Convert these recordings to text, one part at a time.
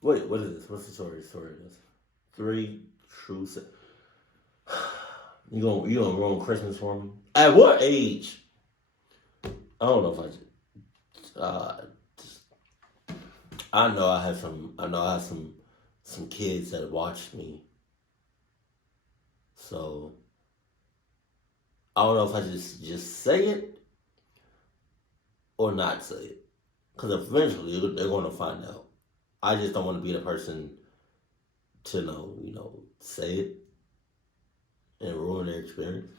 Wait, what is this? What's the story? Story of this? Three true. You gonna ruin Christmas for me? At what age? I don't know if I. Uh, I know I have some. I know I have some kids that watched me. So I don't know if I just say it or not say it, because eventually they're going to find out. I just don't want to be the person to say it and ruin their experience.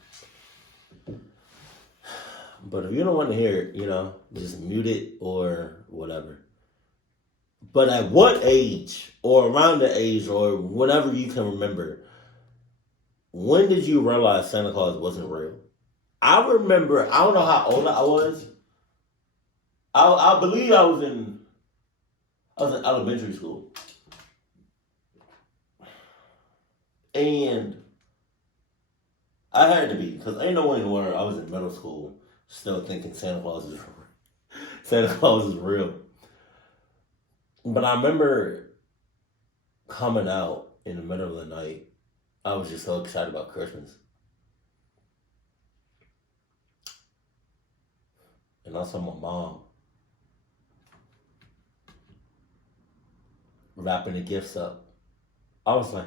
But if you don't want to hear it, just mute it or whatever. But at what age, or around the age, or whenever you can remember, when did you realize Santa Claus wasn't real? I remember, I don't know how old I was. I believe I was in elementary school. And I had to be, because ain't no way in the world I was in middle school still thinking Santa Claus is real. But I remember coming out in the middle of the night. I was just so excited about Christmas. And I saw my mom wrapping the gifts up. I was like,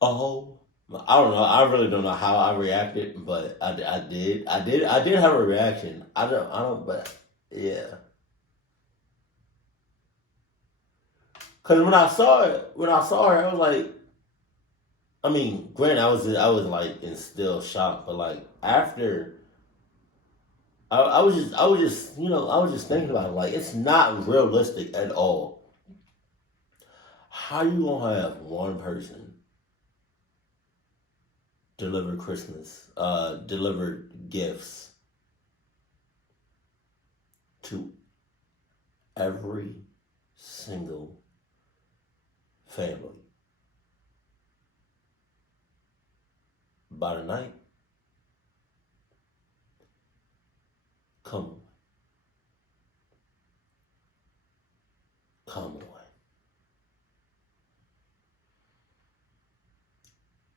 oh, I don't know. I really don't know how I reacted, but I did. I did have a reaction. But yeah. Cause when I saw her, I was like, I mean, granted, I was like in still shock, but like after, I was just, I was just thinking about it. Like, it's not realistic at all. How you gonna have one person deliver gifts to every single family by the night? Come on. Come on.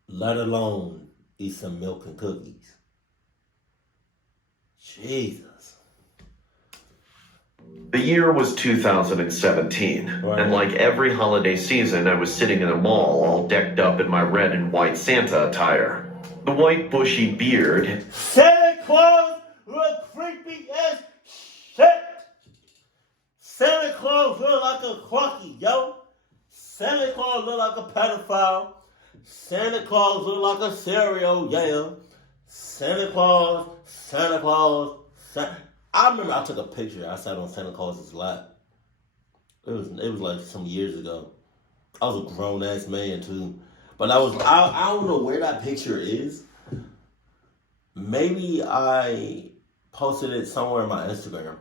Let alone eat some milk and cookies. Jesus. The year was 2017, Right. and like every holiday season, I was sitting in a mall all decked up in my red and white Santa attire. The white bushy beard. Santa Claus look creepy as shit. Santa Claus look like a clucky, yo. Santa Claus look like a pedophile. Santa Claus look like a serial, yeah. Santa Claus. I remember I took a picture. I sat on Santa Claus's lap. It was like some years ago. I was a grown ass man too, but I don't know where that picture is. Maybe I posted it somewhere on my Instagram.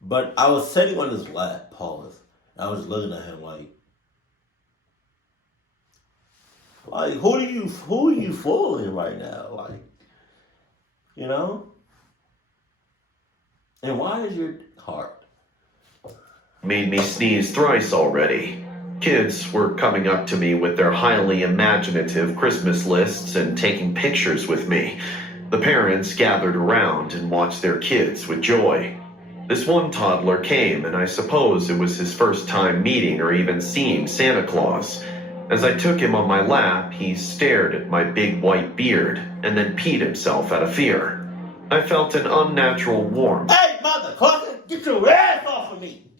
But I was sitting on his lap, pause. I was looking at him like who are you fooling right now? Like, you know? And why is your heart? Made me sneeze thrice already. Kids were coming up to me with their highly imaginative Christmas lists and taking pictures with me. The parents gathered around and watched their kids with joy. This one toddler came, and I suppose it was his first time meeting or even seeing Santa Claus. As I took him on my lap, he stared at my big white beard and then peed himself out of fear. I felt an unnatural warmth. Hey, motherfucker, get your ass off of me!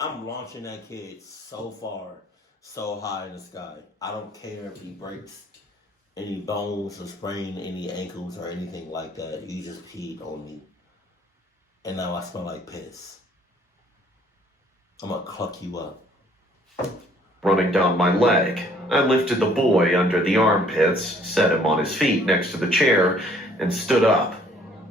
I'm launching that kid so far, so high in the sky. I don't care if he breaks any bones or sprain any ankles or anything like that. You just peed on me. And now I smell like piss. I'm gonna cluck you up. Running down my leg, I lifted the boy under the armpits, set him on his feet next to the chair, and stood up.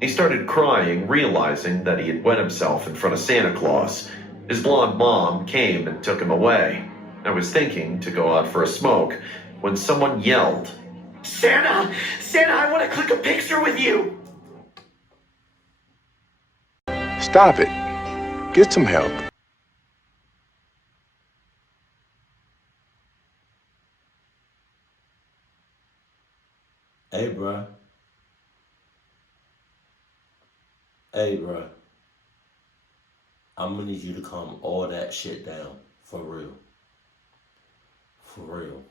He started crying, realizing that he had wet himself in front of Santa Claus. His blonde mom came and took him away. I was thinking to go out for a smoke when someone yelled, "Santa! Santa, I want to click a picture with you!" Stop it. Get some help. Hey, bruh. Hey, bruh. I'm gonna need you to calm all that shit down. For real. For real.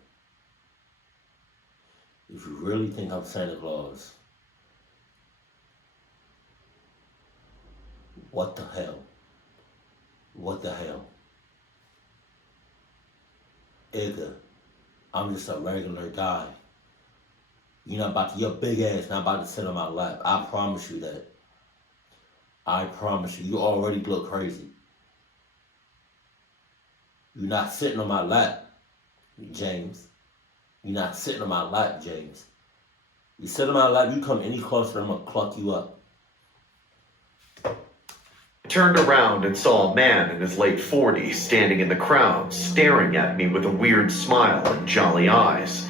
If you really think I'm Santa Claus, what the hell? What the hell? Igga, I'm just a regular guy. Your big ass not about to sit on my lap. I promise you that. I promise you. You already look crazy. You're not sitting on my lap, James. You're not sitting on my lap, James. You sit on my lap, you come any closer, I'm gonna cluck you up. I turned around and saw a man in his late 40s standing in the crowd, staring at me with a weird smile and jolly eyes.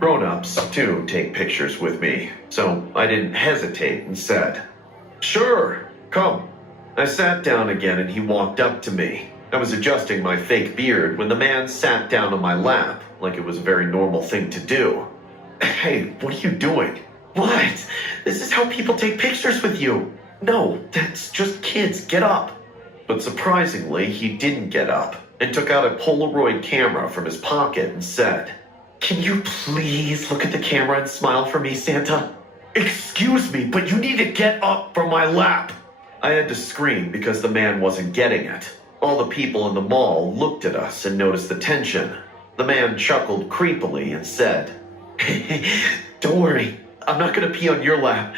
Grown-ups, too, take pictures with me, so I didn't hesitate and said, "Sure, come." I sat down again and he walked up to me. I was adjusting my fake beard when the man sat down on my lap, like it was a very normal thing to do. "Hey, what are you doing?" "What? This is how people take pictures with you." "No, that's just kids. Get up." But surprisingly, he didn't get up and took out a Polaroid camera from his pocket and said, "Can you please look at the camera and smile for me, Santa?" "Excuse me, but you need to get up from my lap." I had to scream because the man wasn't getting it. All the people in the mall looked at us and noticed the tension. The man chuckled creepily and said, "Don't worry, I'm not gonna pee on your lap.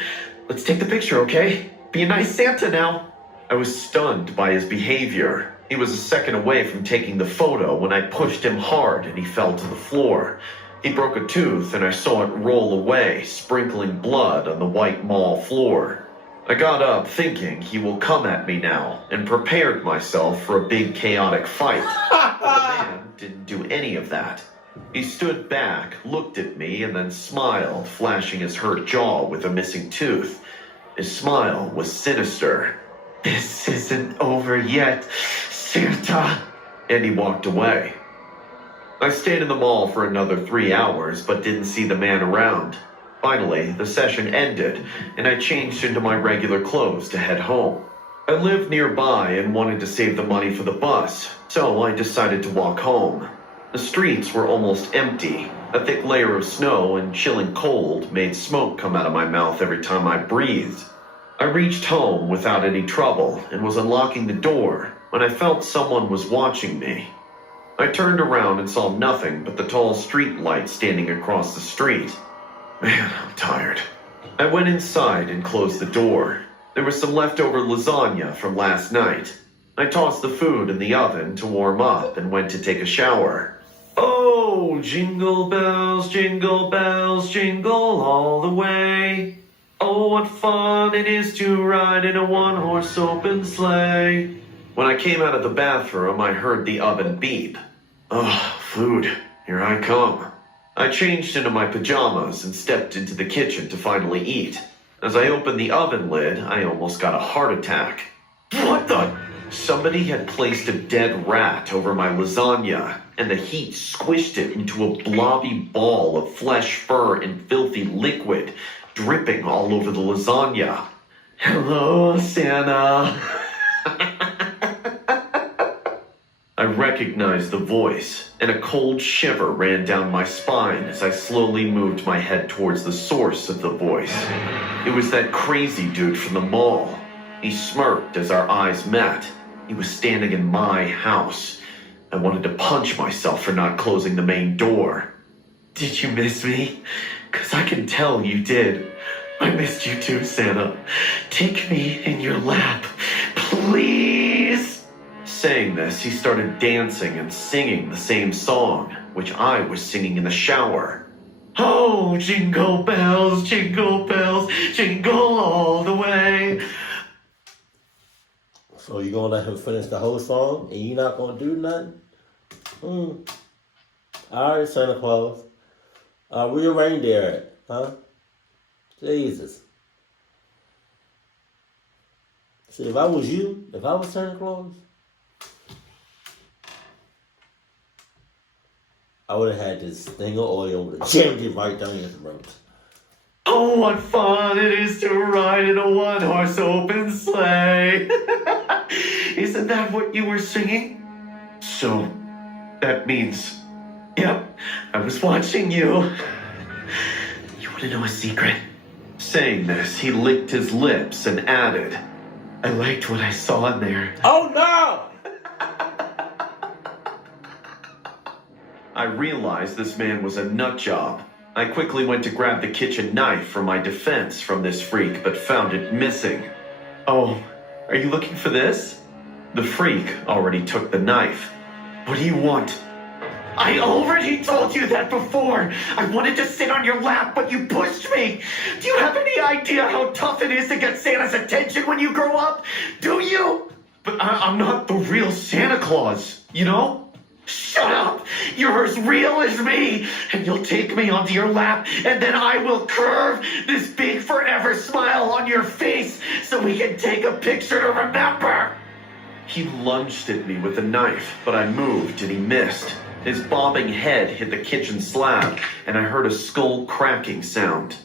Let's take the picture, okay? Be a nice Santa now." I was stunned by his behavior. He was a second away from taking the photo when I pushed him hard and he fell to the floor. He broke a tooth and I saw it roll away, sprinkling blood on the white mall floor. I got up thinking he will come at me now and prepared myself for a big chaotic fight. But the man didn't do any of that. He stood back, looked at me, and then smiled, flashing his hurt jaw with a missing tooth. His smile was sinister. "This isn't over yet, Santa." And he walked away. I stayed in the mall for another 3 hours, but didn't see the man around. Finally, the session ended, and I changed into my regular clothes to head home. I lived nearby and wanted to save the money for the bus, so I decided to walk home. The streets were almost empty. A thick layer of snow and chilling cold made smoke come out of my mouth every time I breathed. I reached home without any trouble and was unlocking the door when I felt someone was watching me. I turned around and saw nothing but the tall street light standing across the street. Man, I'm tired. I went inside and closed the door. There was some leftover lasagna from last night. I tossed the food in the oven to warm up and went to take a shower. Oh, jingle bells, jingle all the way. Oh, what fun it is to ride in a one-horse open sleigh. When I came out of the bathroom, I heard the oven beep. Oh, food. Here I come. I changed into my pajamas and stepped into the kitchen to finally eat. As I opened the oven lid, I almost got a heart attack. What the? Somebody had placed a dead rat over my lasagna, and the heat squished it into a blobby ball of flesh, fur, and filthy liquid, dripping all over the lasagna. Hello, Santa. I recognized the voice, and a cold shiver ran down my spine as I slowly moved my head towards the source of the voice. It was that crazy dude from the mall. He smirked as our eyes met. He was standing in my house. I wanted to punch myself for not closing the main door. "Did you miss me? 'Cause I can tell you did. I missed you too, Santa. Take me in your lap, please." Saying this, he started dancing and singing the same song, which I was singing in the shower. Oh, jingle bells, jingle all the way. So you gonna let him finish the whole song and you not gonna do nothing? Alright, Santa Claus. Where your reindeer at? Huh? Jesus. See, if I was Santa Claus, I would have had this thing of oil and jammed it right down your throat. Oh, what fun it is to ride in a one-horse open sleigh. Isn't that what you were singing? So, that means... Yep, I was watching you. You want to know a secret? Saying this, he licked his lips and added, I liked what I saw in there. Oh no! I realized this man was a nut job. I quickly went to grab the kitchen knife for my defense from this freak, but found it missing. Oh, are you looking for this? The freak already took the knife. What do you want? I already told you that before. I wanted to sit on your lap, but you pushed me. Do you have any idea how tough it is to get Santa's attention when you grow up? Do you? But I'm not the real Santa Claus, you know? Shut up! You're as real as me, and you'll take me onto your lap, and then I will curve this big forever smile on your face so we can take a picture to remember. He lunged at me with a knife, but I moved and he missed. His bobbing head hit the kitchen slab, and I heard a skull cracking sound.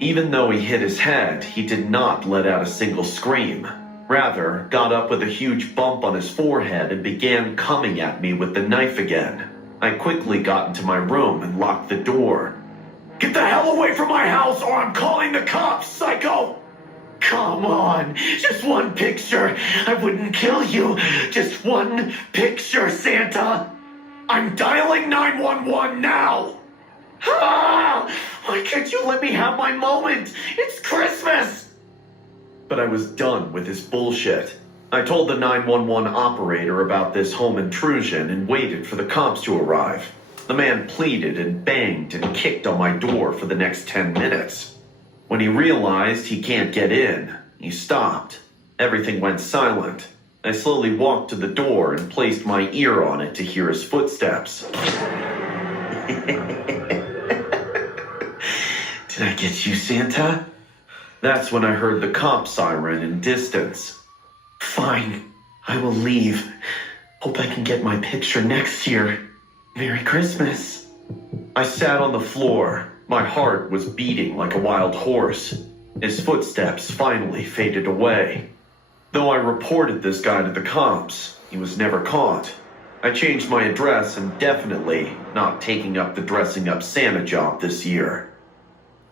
Even though he hit his head, he did not let out a single scream. Rather, got up with a huge bump on his forehead and began coming at me with the knife again. I quickly got into my room and locked the door. Get the hell away from my house or I'm calling the cops, psycho! Come on, just one picture. I wouldn't kill you. Just one picture, Santa. I'm dialing 911 now. Ah! Why can't you let me have my moment? It's Christmas! But I was done with his bullshit. I told the 911 operator about this home intrusion and waited for the cops to arrive. The man pleaded and banged and kicked on my door for the next 10 minutes. When he realized he can't get in, he stopped. Everything went silent. I slowly walked to the door and placed my ear on it to hear his footsteps. Did I get you, Santa? That's when I heard the cop siren in distance. Fine, I will leave. Hope I can get my picture next year. Merry Christmas. I sat on the floor. My heart was beating like a wild horse. His footsteps finally faded away. Though I reported this guy to the cops, he was never caught. I changed my address and definitely not taking up the dressing up Santa job this year.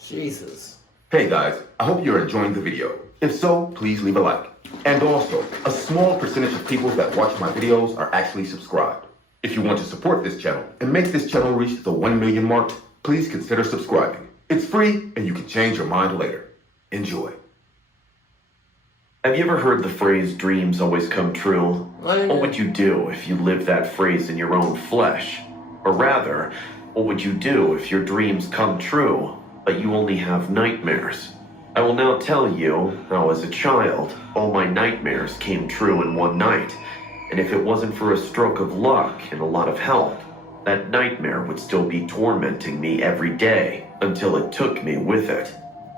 Jesus. Hey guys, I hope you're enjoying the video. If so, please leave a like. And also, a small percentage of people that watch my videos are actually subscribed. If you want to support this channel and make this channel reach the 1 million mark, please consider subscribing. It's free and you can change your mind later. Enjoy. Have you ever heard the phrase, dreams always come true? What would you do if you lived that phrase in your own flesh? Or rather, what would you do if your dreams come true, but you only have nightmares? I will now tell you how, as a child, all my nightmares came true in one night. And if it wasn't for a stroke of luck and a lot of help, that nightmare would still be tormenting me every day until it took me with it.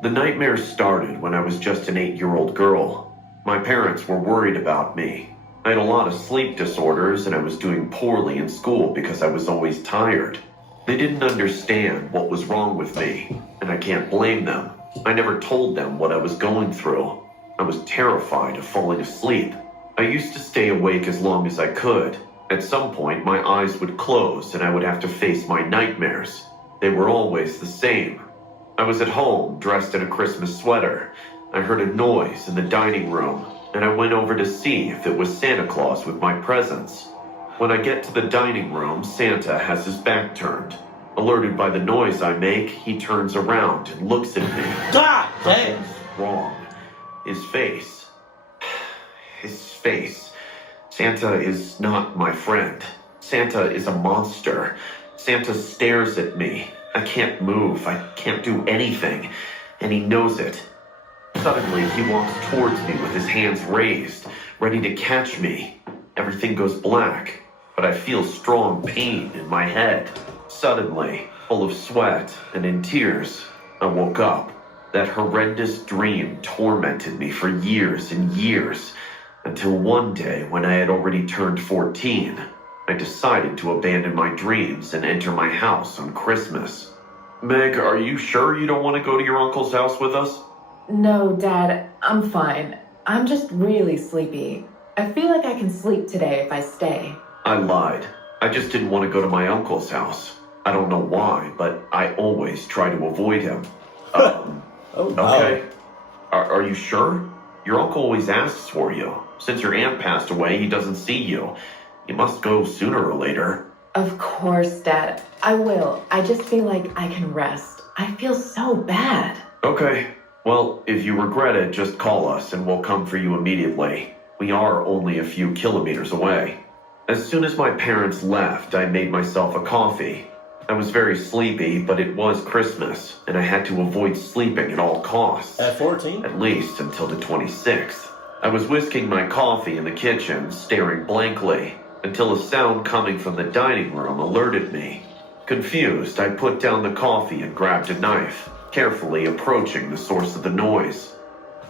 The nightmare started when I was just an 8-year-old girl. My parents were worried about me. I had a lot of sleep disorders and I was doing poorly in school because I was always tired. They didn't understand what was wrong with me, and I can't blame them. I never told them what I was going through. I was terrified of falling asleep. I used to stay awake as long as I could. At some point, my eyes would close and I would have to face my nightmares. They were always the same. I was at home, dressed in a Christmas sweater. I heard a noise in the dining room, and I went over to see if it was Santa Claus with my presents. When I get to the dining room, Santa has his back turned. Alerted by the noise I make, he turns around and looks at me. God damn! Something's wrong. His face. His face. Santa is not my friend. Santa is a monster. Santa stares at me. I can't move. I can't do anything. And he knows it. Suddenly, he walks towards me with his hands raised, ready to catch me. Everything goes black, but I feel strong pain in my head. Suddenly, full of sweat and in tears, I woke up. That horrendous dream tormented me for years and years, until one day when I had already turned 14, I decided to abandon my dreams and enter my house on Christmas. Meg, are you sure you don't want to go to your uncle's house with us? No, Dad, I'm fine. I'm just really sleepy. I feel like I can sleep today if I stay. I lied. I just didn't want to go to my uncle's house. I don't know why, but I always try to avoid him. Oh, no. Okay. Are you sure? Your uncle always asks for you. Since your aunt passed away, he doesn't see you. You must go sooner or later. Of course, Dad. I will. I just feel like I can rest. I feel so bad. Okay. Well, if you regret it, just call us and we'll come for you immediately. We are only a few kilometers away. As soon as my parents left, I made myself a coffee. I was very sleepy, but it was Christmas, and I had to avoid sleeping at all costs. At 14? At least until the 26th. I was whisking my coffee in the kitchen, staring blankly, until a sound coming from the dining room alerted me. Confused, I put down the coffee and grabbed a knife, carefully approaching the source of the noise.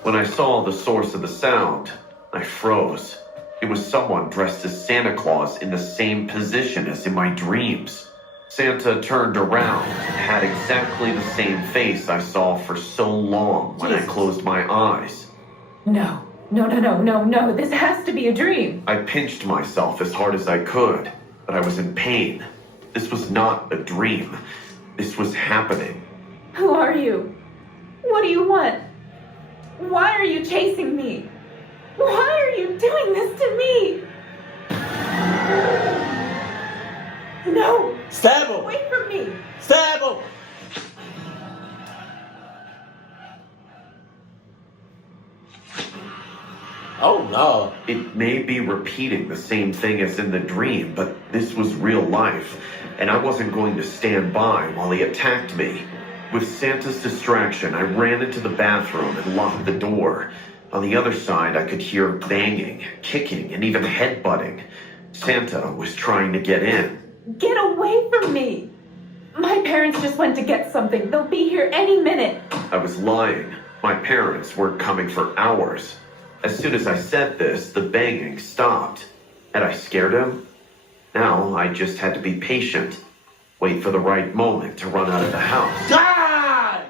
When I saw the source of the sound, I froze. It was someone dressed as Santa Claus in the same position as in my dreams. Santa turned around and had exactly the same face I saw for so long when I closed my eyes. No, this has to be a dream. I pinched myself as hard as I could, but I was in pain. This was not a dream. This was happening. Who are you? What do you want? Why are you chasing me? Why are you doing this to me? No! Stab him! Away from me! Stab him! Oh no. It may be repeating the same thing as in the dream, but this was real life, and I wasn't going to stand by while he attacked me. With Santa's distraction, I ran into the bathroom and locked the door. On the other side, I could hear banging, kicking, and even headbutting. Santa was trying to get in. Get away from me! My parents just went to get something. They'll be here any minute. I was lying. My parents weren't coming for hours. As soon as I said this, the banging stopped. Had I scared him? Now I just had to be patient. Wait for the right moment to run out of the house. God!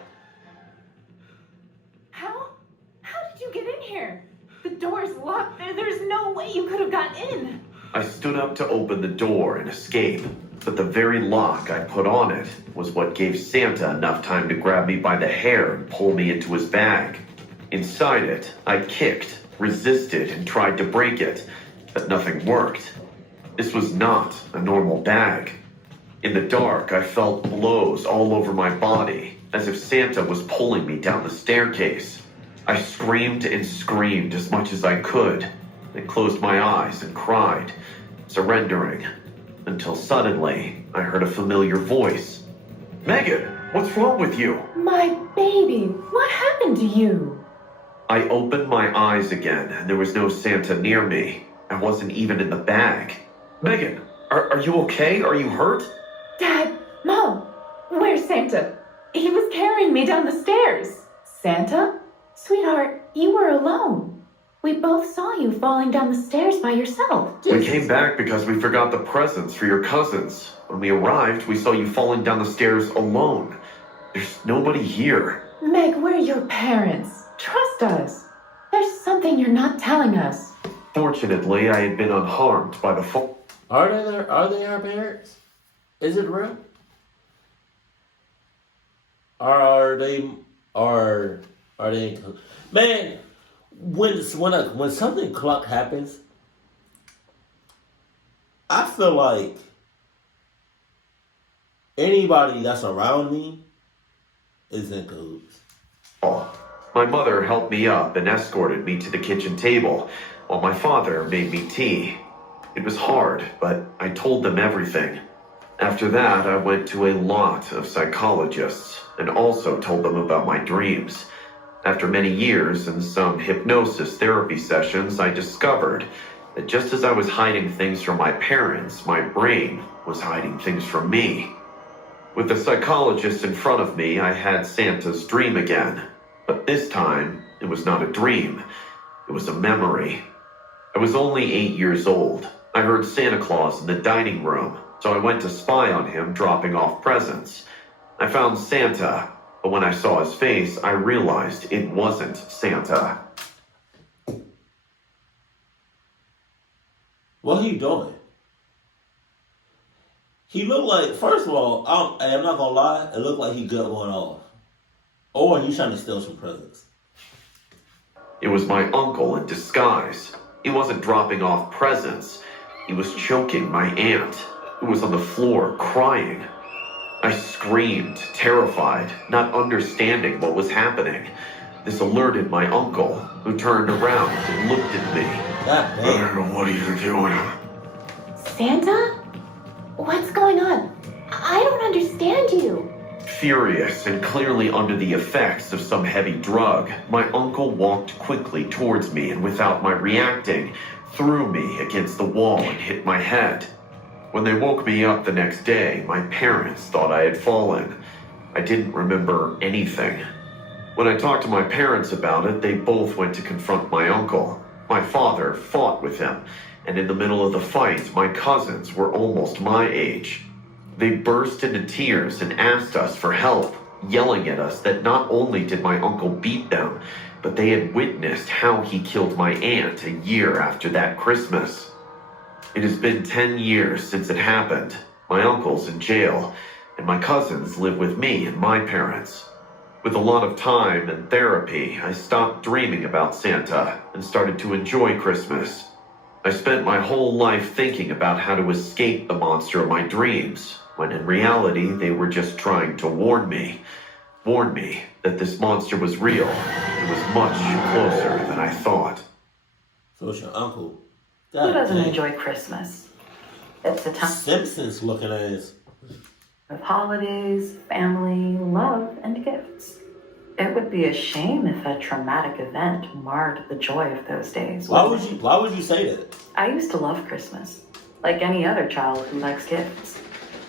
How did you get in here? The door's locked. There's no way you could have gotten in. I stood up to open the door and escape, but the very lock I put on it was what gave Santa enough time to grab me by the hair and pull me into his bag. Inside it, I kicked, resisted, and tried to break it, but nothing worked. This was not a normal bag. In the dark, I felt blows all over my body, as if Santa was pulling me down the staircase. I screamed and screamed as much as I could, then closed my eyes and cried, surrendering, until suddenly I heard a familiar voice. Megan, what's wrong with you? My baby, what happened to you? I opened my eyes again, and there was no Santa near me. I wasn't even in the bag. Megan, are you okay? Are you hurt? Dad, Mom, where's Santa? He was carrying me down the stairs. Santa? Sweetheart, you were alone. We both saw you falling down the stairs by yourself. We came back because we forgot the presents for your cousins. When we arrived, we saw you falling down the stairs alone. There's nobody here. Meg, we're your parents. Trust us. There's something you're not telling us. Fortunately, I had been unharmed by the fall. Are they our parents? Is it real? Are they? Man, when something cluck happens, I feel like anybody that's around me is in cahoots. My mother helped me up and escorted me to the kitchen table, while my father made me tea. It was hard, but I told them everything. After that, I went to a lot of psychologists and also told them about my dreams. After many years and some hypnosis therapy sessions, I discovered that just as I was hiding things from my parents, my brain was hiding things from me. With the psychologist in front of me, I had Santa's dream again. But this time, it was not a dream. It was a memory. I was only 8 years old. I heard Santa Claus in the dining room, so I went to spy on him dropping off presents. I found Santa, but when I saw his face, I realized it wasn't Santa. What he doing? He looked like, first of all, I'm not gonna lie, it looked like he got one off. Or he's trying to steal some presents. It was my uncle in disguise. He wasn't dropping off presents. He was choking my aunt, who was on the floor crying. I screamed, terrified, not understanding what was happening. This alerted my uncle, who turned around and looked at me. God damn. What are you doing? Santa? What's going on? I don't understand you. Furious and clearly under the effects of some heavy drug, my uncle walked quickly towards me and without my reacting, threw me against the wall and hit my head. When they woke me up the next day, my parents thought I had fallen. I didn't remember anything. When I talked to my parents about it, they both went to confront my uncle. My father fought with him, and in the middle of the fight, my cousins were almost my age. They burst into tears and asked us for help, yelling at us that not only did my uncle beat them, but they had witnessed how he killed my aunt a year after that Christmas. It has been 10 years since it happened. My uncle's in jail, and my cousins live with me and my parents. With a lot of time and therapy, I stopped dreaming about Santa and started to enjoy Christmas. I spent my whole life thinking about how to escape the monster of my dreams, when in reality they were just trying to warn me that this monster was real. It was much closer than I thought. So it's your uncle. Who doesn't damn. enjoy Christmas? It's a time Simpsons looking ass. of holidays, family, love, and gifts. It would be a shame if a traumatic event marred the joy of those days. Why would you say that? I used to love Christmas, like any other child who likes gifts.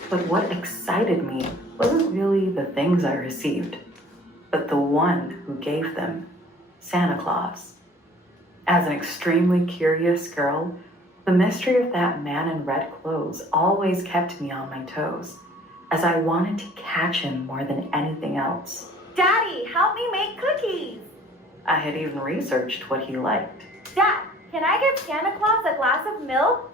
But what excited me wasn't really the things I received, but the one who gave them, Santa Claus. As an extremely curious girl, the mystery of that man in red clothes always kept me on my toes, as I wanted to catch him more than anything else. Daddy, help me make cookies. I had even researched what he liked. Dad, can I give Santa Claus a glass of milk?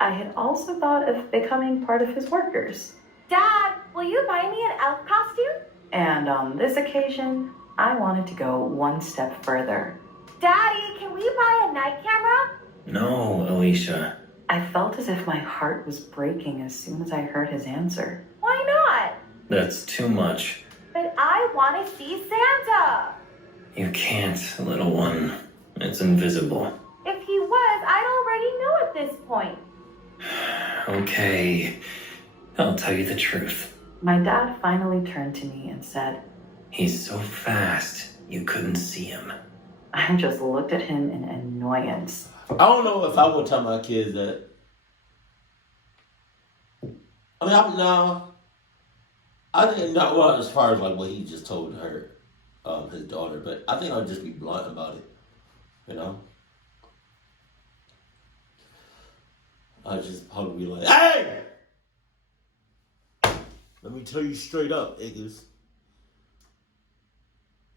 I had also thought of becoming part of his workers. Dad, will you buy me an elf costume? And on this occasion, I wanted to go one step further. Daddy, can we buy a night camera? No, Alicia. I felt as if my heart was breaking as soon as I heard his answer. Why not? That's too much. But I want to see Santa. You can't, little one. It's invisible. If he was, I'd already know at this point. Okay, I'll tell you the truth. My dad finally turned to me and said, He's so fast, you couldn't see him. I just looked at him in annoyance. I don't know if I would tell my kids that. I mean, I think not well as far as like what he just told her, his daughter, but I think I'll just be blunt about it. You know? I'll just probably be like, hey! Let me tell you straight up, Iggas.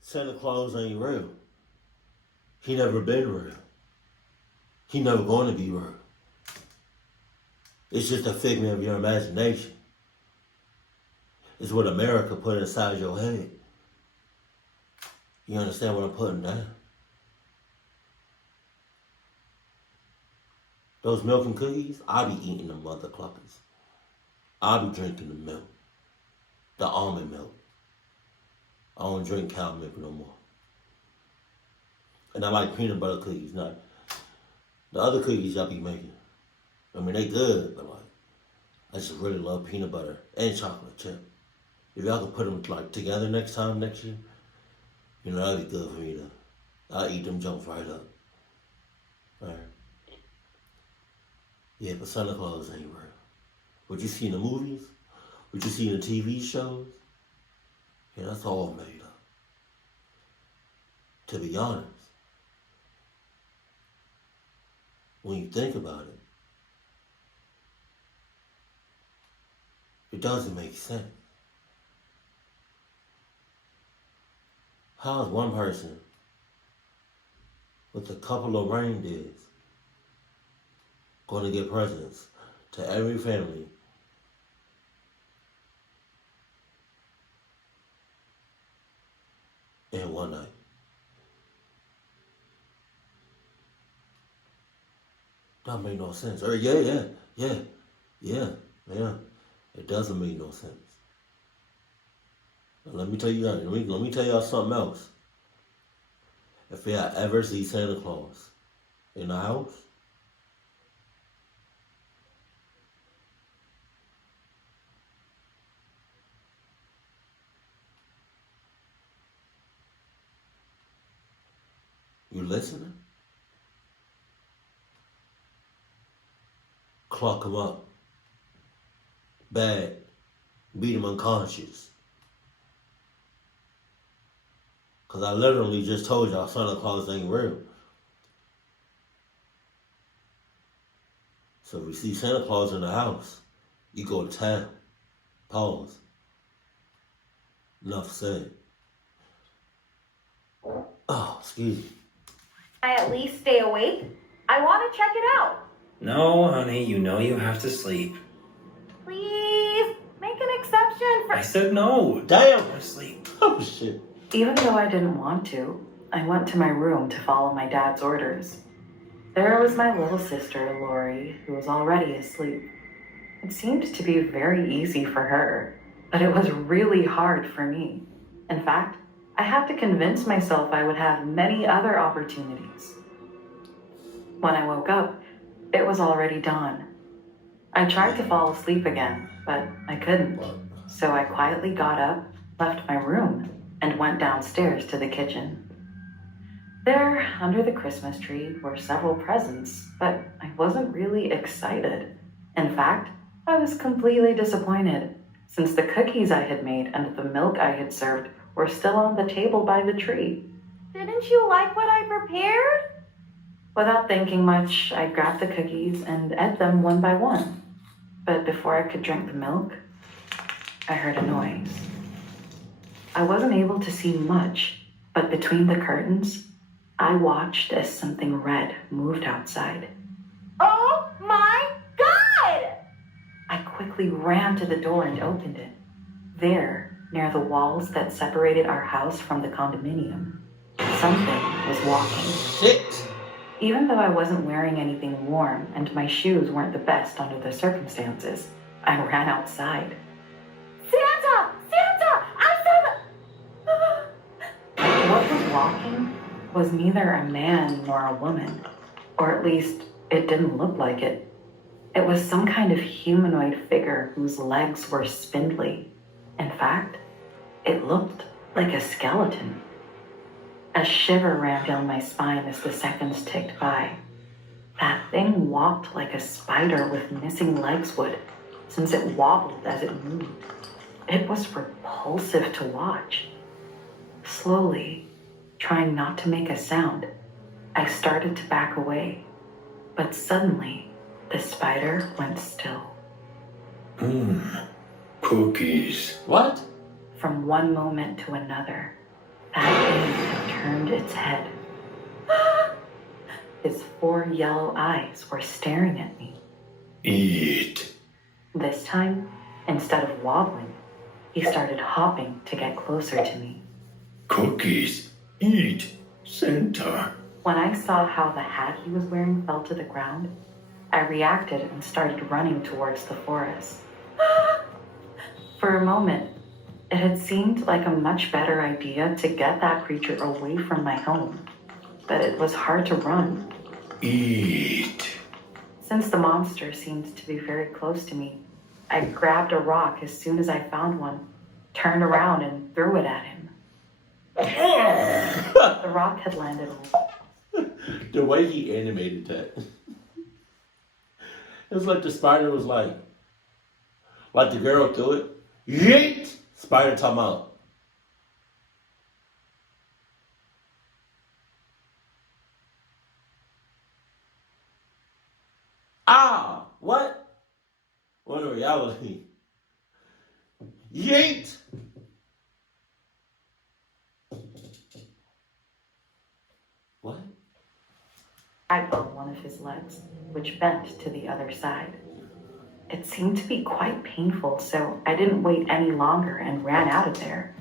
Santa Claus ain't real. He never been real. He never going to be real. It's just a figment of your imagination. It's what America put inside your head. You understand what I'm putting down? Those milk and cookies, I'll be eating them mother cluckers. I'll be drinking the milk. The almond milk. I don't drink cow milk no more. And I like peanut butter cookies, not the other cookies y'all be making. I mean, they good, but like, I just really love peanut butter and chocolate chip. If y'all can put them like together next year, you know, that'd be good for me to. I'll eat them jumps right up. Alright. Yeah, but Santa Claus ain't real. What you see in the movies, what you see in the TV shows, yeah, that's all made up. To be honest, when you think about it, it doesn't make sense. How's one person with a couple of reindeers going to get presents to every family in one night? That make no sense. Or yeah. It doesn't make no sense. Now, let me tell you that. Let me tell y'all something else. If y'all ever see Santa Claus in the house, you listening? Clock him up. Bad. Beat him unconscious. Because I literally just told y'all Santa Claus ain't real. So if you see Santa Claus in the house, you go to town. Pause. Enough said. Oh, excuse me. I at least stay awake. I want to check it out. No, honey, you know you have to sleep. Please, make an exception for... I said no. Damn. Go to sleep. Oh, shit. Even though I didn't want to, I went to my room to follow my dad's orders. There was my little sister, Lori, who was already asleep. It seemed to be very easy for her, but it was really hard for me. In fact, I had to convince myself I would have many other opportunities. When I woke up, it was already dawn. I tried to fall asleep again, but I couldn't. So I quietly got up, left my room, and went downstairs to the kitchen. There, under the Christmas tree, were several presents, but I wasn't really excited. In fact, I was completely disappointed, since the cookies I had made and the milk I had served were still on the table by the tree. Didn't you like what I prepared? Without thinking much, I grabbed the cookies and ate them one by one. But before I could drink the milk, I heard a noise. I wasn't able to see much, but between the curtains, I watched as something red moved outside. Oh my God! I quickly ran to the door and opened it. There, near the walls that separated our house from the condominium, something was walking. Shit. Even though I wasn't wearing anything warm and my shoes weren't the best under the circumstances, I ran outside. Santa! Santa! I saw the... What was walking was neither a man nor a woman, or at least it didn't look like it. It was some kind of humanoid figure whose legs were spindly. In fact, it looked like a skeleton. A shiver ran down my spine as the seconds ticked by. That thing walked like a spider with missing legs would, since it wobbled as it moved. It was repulsive to watch. Slowly, trying not to make a sound, I started to back away. But suddenly, the spider went still. Cookies. What? From one moment to another, that thing turned its head. His 4 yellow eyes were staring at me. Eat. This time, instead of wobbling, he started hopping to get closer to me. Cookies. Eat. Santa. When I saw how the hat he was wearing fell to the ground, I reacted and started running towards the forest. For a moment, it had seemed like a much better idea to get that creature away from my home, but it was hard to run. Eat. Since the monster seemed to be very close to me, I grabbed a rock as soon as I found one, turned around and threw it at him. The rock had landed on. The way he animated that. It was like the spider was like the girl threw it. Yeet! Spider talking about. Ah! What? What a reality. Yeet! I pulled one of his legs, which bent to the other side. It seemed to be quite painful, so I didn't wait any longer and ran out of there.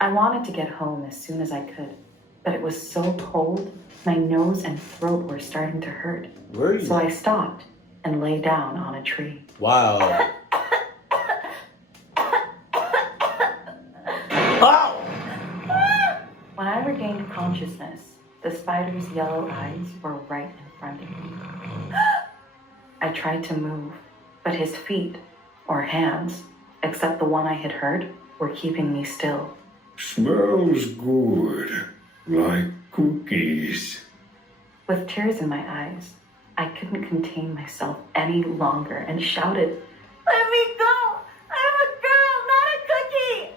I wanted to get home as soon as I could, but it was so cold, my nose and throat were starting to hurt. Where are you? So I stopped and lay down on a tree. Wow. Oh! When I regained consciousness, the spider's yellow eyes were right in front of me. I tried to move, but his feet, or hands, except the one I had heard, were keeping me still. Smells good, like cookies. With tears in my eyes, I couldn't contain myself any longer and shouted, "Let me go! I'm a girl, not a cookie!"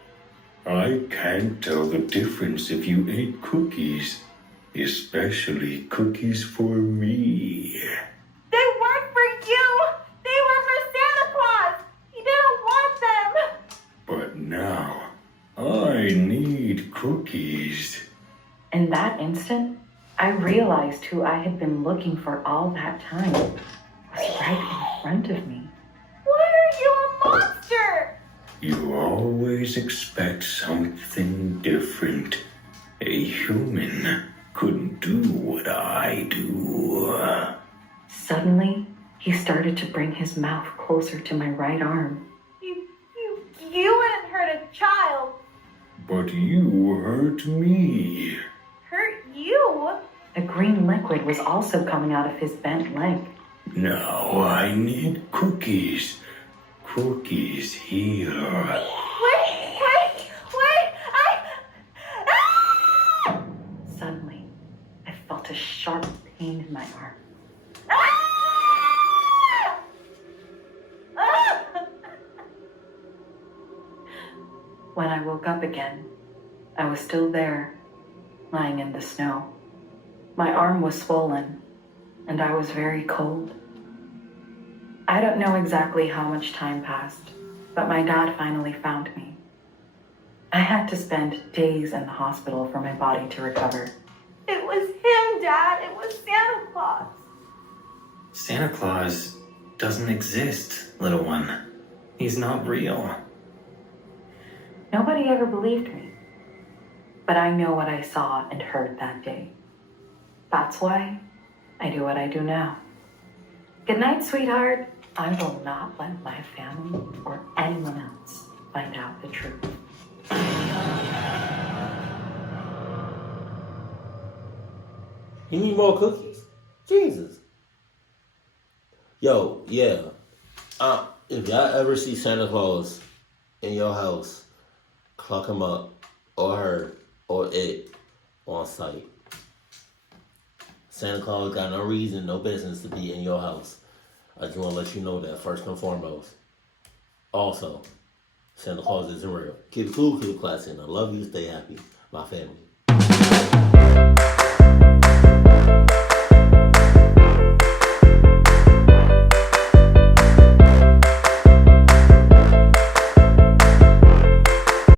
I can't tell the difference if you ate cookies, especially cookies for me. They weren't for you! They were for Santa Claus! He didn't want them! But now, I need cookies. In that instant, I realized who I had been looking for all that time was right in front of me. Why are you a monster? You always expect something different. A human couldn't do what I do. Suddenly, he started to bring his mouth closer to my right arm. You wouldn't hurt a child. But you hurt me. Hurt you? A green liquid was also coming out of his bent leg. Now I need cookies. Cookies here. Wait! Ah! Suddenly, I felt a sharp pain in my arm. Ah! Ah! When I woke up again, I was still there, lying in the snow. My arm was swollen, and I was very cold. I don't know exactly how much time passed, but my dad finally found me. I had to spend days in the hospital for my body to recover. It was him, Dad. It was Santa Claus. Santa Claus doesn't exist, little one. He's not real. Nobody ever believed me, but I know what I saw and heard that day. That's why I do what I do now. Good night, sweetheart. I will not let my family or anyone else find out the truth. You need more cookies? Jesus. Yo, yeah. If y'all ever see Santa Claus in your house, cluck him up, or her, or it, on site. Santa Claus got no reason, no business to be in your house. I just want to let you know that first and foremost. Also, Santa Claus isn't real. Keep it cool, keep it classy, and I love you. Stay happy, my family.